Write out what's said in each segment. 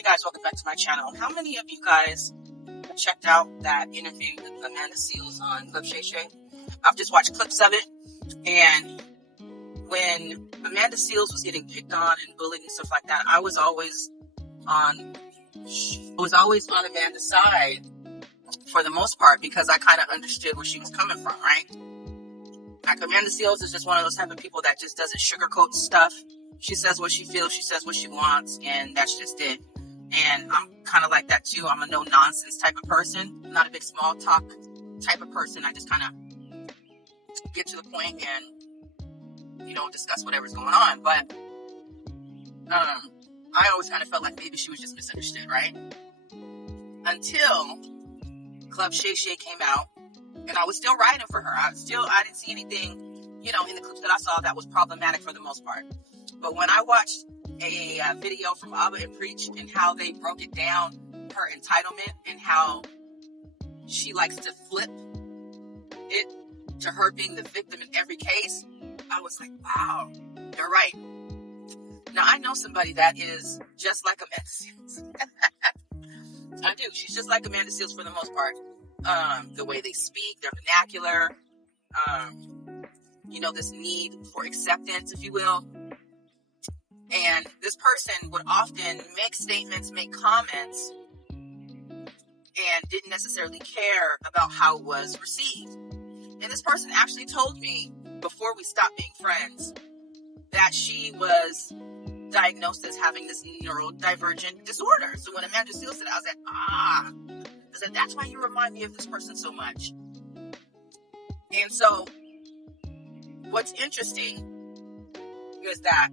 Hey guys, welcome back to my channel. How many of you guys have checked out that interview with Amanda Seales on Club Shay Shay? I've just watched clips of it, and when Amanda Seales was getting picked on and bullied and stuff like that, I was always on Amanda's side for the most part, because I kind of understood where she was coming from, right? Like, Amanda Seales is just one of those type of people that just doesn't sugarcoat stuff. She says what she feels, she says what she wants, and that's just it. And I'm kind of like that too. I'm a no-nonsense type of person, not a big small talk type of person. I just kind of get to the point and, discuss whatever's going on. But I always kind of felt like maybe she was just misunderstood, right? Until Club Shay Shay came out, and I was still riding for her. I didn't see anything, in the clips that I saw that was problematic for the most part. But when I watched a video from Abba and Preach and how they broke it down, her entitlement, and how she likes to flip it to her being the victim in every case, I was like, wow, you're right. Now, I know somebody that is just like Amanda Seales. I do. She's just like Amanda Seales for the most part. The way they speak, their vernacular, this need for acceptance, if you will. And this person would often make statements, make comments, and didn't necessarily care about how it was received. And this person actually told me, before we stopped being friends, that she was diagnosed as having this neurodivergent disorder. So when Amanda Seales said it, I was like, I said, that's why you remind me of this person so much. And so what's interesting is that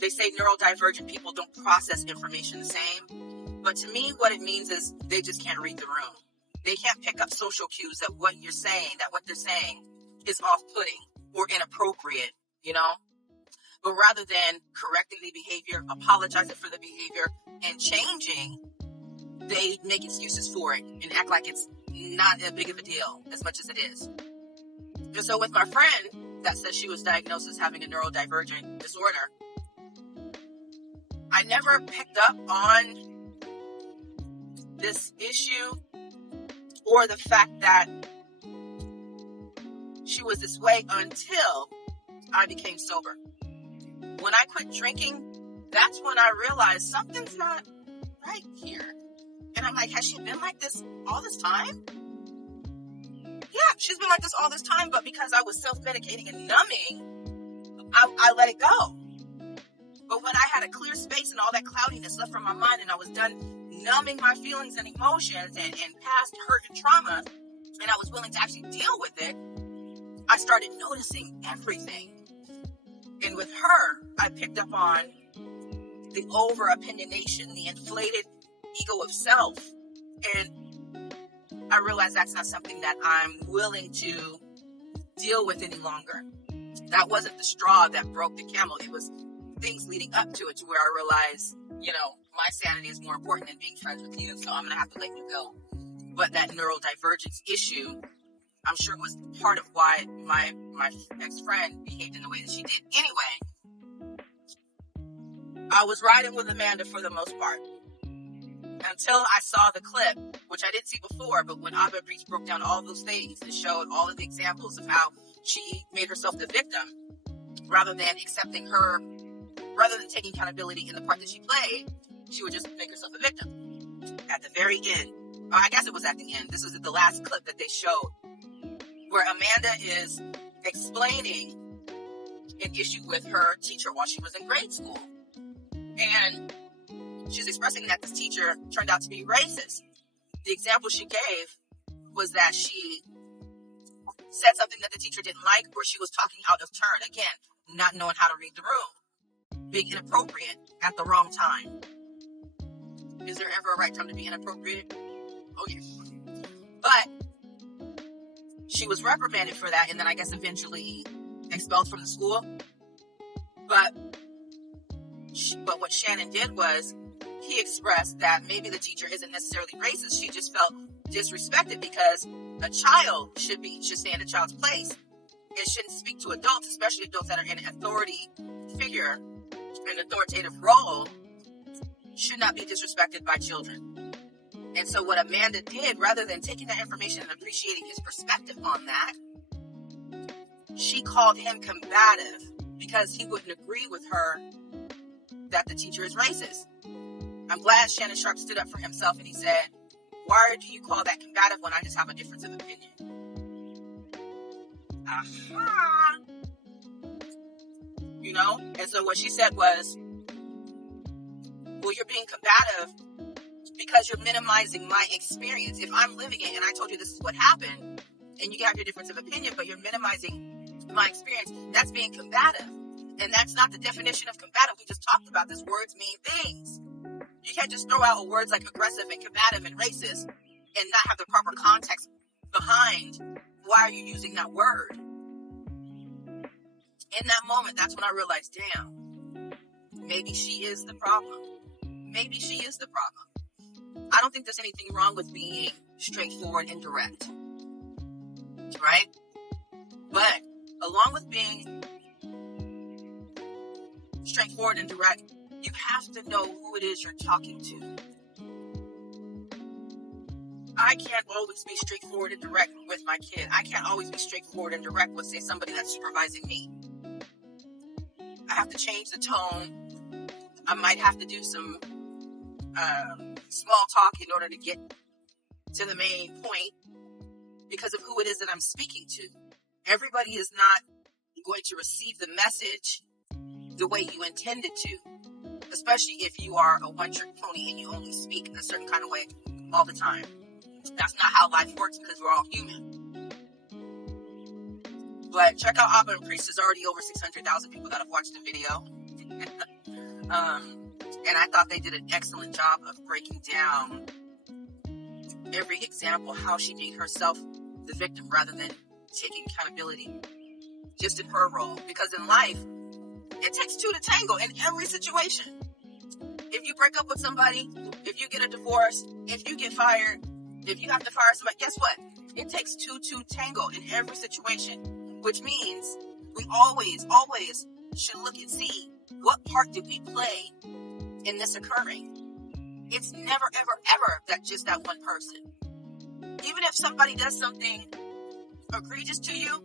they say neurodivergent people don't process information the same. But to me, what it means is they just can't read the room. They can't pick up social cues that what they're saying is off-putting or inappropriate, But rather than correcting the behavior, apologizing for the behavior, and changing, they make excuses for it and act like it's not as big of a deal as much as it is. And so with my friend that says she was diagnosed as having a neurodivergent disorder, I never picked up on this issue or the fact that she was this way until I became sober. When I quit drinking, that's when I realized something's not right here. And I'm like, has she been like this all this time? Yeah, she's been like this all this time, but because I was self-medicating and numbing, I let it go. But when I had a clear space and all that cloudiness left from my mind, and I was done numbing my feelings and emotions and past hurt and trauma, and I was willing to actually deal with it, I started noticing everything. And with her, I picked up on the over-opinionation, the inflated ego of self. And I realized that's not something that I'm willing to deal with any longer. That wasn't the straw that broke the camel. It was things leading up to it, to where I realized, my sanity is more important than being friends with you, so I'm going to have to let you go. But that neurodivergence issue, I'm sure, was part of why my ex-friend behaved in the way that she did. Anyway, I was riding with Amanda for the most part until I saw the clip, which I didn't see before, but when Abba Preach broke down all those things and showed all of the examples of how she made herself the victim, rather than taking accountability in the part that she played, she would just make herself a victim. At the very end, I guess it was at the end, this was the last clip that they showed, where Amanda is explaining an issue with her teacher while she was in grade school. And she's expressing that this teacher turned out to be racist. The example she gave was that she said something that the teacher didn't like, or she was talking out of turn. Again, not knowing how to read the room. Being inappropriate at the wrong time. Is there ever a right time to be inappropriate? Oh, yes. But she was reprimanded for that, and then I guess eventually expelled from the school. But what Shannon did was, he expressed that maybe the teacher isn't necessarily racist. She just felt disrespected because a child should stay in a child's place. It shouldn't speak to adults, especially adults that are in an authority figure, an authoritative role, should not be disrespected by children. And so what Amanda did, rather than taking that information and appreciating his perspective on that, she called him combative because he wouldn't agree with her that the teacher is racist. I'm glad Shannon Sharpe stood up for himself and he said, why do you call that combative when I just have a difference of opinion? Aha! You know? And so what she said was, well, you're being combative because you're minimizing my experience. If I'm living it and I told you this is what happened, and you have your difference of opinion, but you're minimizing my experience, that's being combative. And that's not the definition of combative. We just talked about this. Words mean things. You can't just throw out words like aggressive and combative and racist and not have the proper context behind why are you using that word. In that moment, that's when I realized, damn, maybe she is the problem. Maybe she is the problem. I don't think there's anything wrong with being straightforward and direct, right? But along with being straightforward and direct, you have to know who it is you're talking to. I can't always be straightforward and direct with my kid. I can't always be straightforward and direct with, say, somebody that's supervising me. I have to change the tone. I might have to do some small talk in order to get to the main point because of who it is that I'm speaking to. Everybody is not going to receive the message the way you intended to, especially if you are a one-trick pony and you only speak in a certain kind of way all the time. That's not how life works because we're all human. But check out Abba and Priest. There's already over 600,000 people that have watched the video. And I thought they did an excellent job of breaking down every example, how she made herself the victim rather than taking accountability just in her role. Because in life, it takes two to tango in every situation. If you break up with somebody, if you get a divorce, if you get fired, if you have to fire somebody, guess what? It takes two to tango in every situation, which means we always should look and see what part did we play in this occurring. It's never, ever that just that one person. Even if somebody does something egregious to you,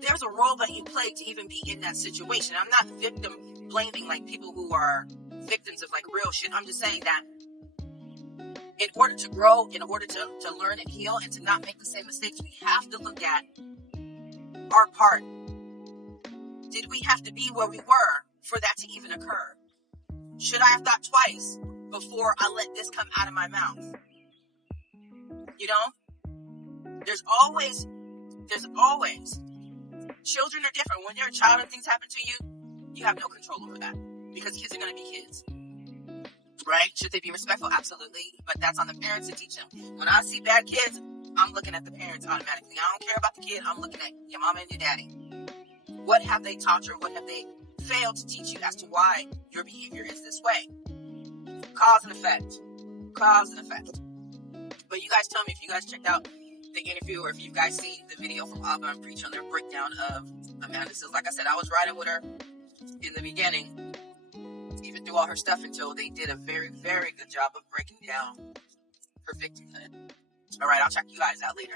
there's a role that you play to even be in that situation. I'm not victim blaming like people who are victims of like real shit. I'm just saying that in order to grow, in order to learn and heal and to not make the same mistakes, we have to look at our part. Did we have to be where we were for that to even occur? Should I have thought twice before I let this come out of my mouth? You know? There's always, children are different. When you're a child and things happen to you, you have no control over that because kids are going to be kids. Right? Should they be respectful? Absolutely. But that's on the parents to teach them. When I see bad kids, I'm looking at the parents automatically. I don't care about the kid. I'm looking at your mama and your daddy. What have they taught you? What have they failed to teach you as to why your behavior is this way? Cause and effect. Cause and effect. But you guys tell me if you guys checked out the interview or if you guys seen the video from Abba and Preach on their breakdown of Amanda Seales. Like I said, I was riding with her in the beginning, even through all her stuff, until they did a very, very good job of breaking down her victimhood. All right, I'll check you guys out later.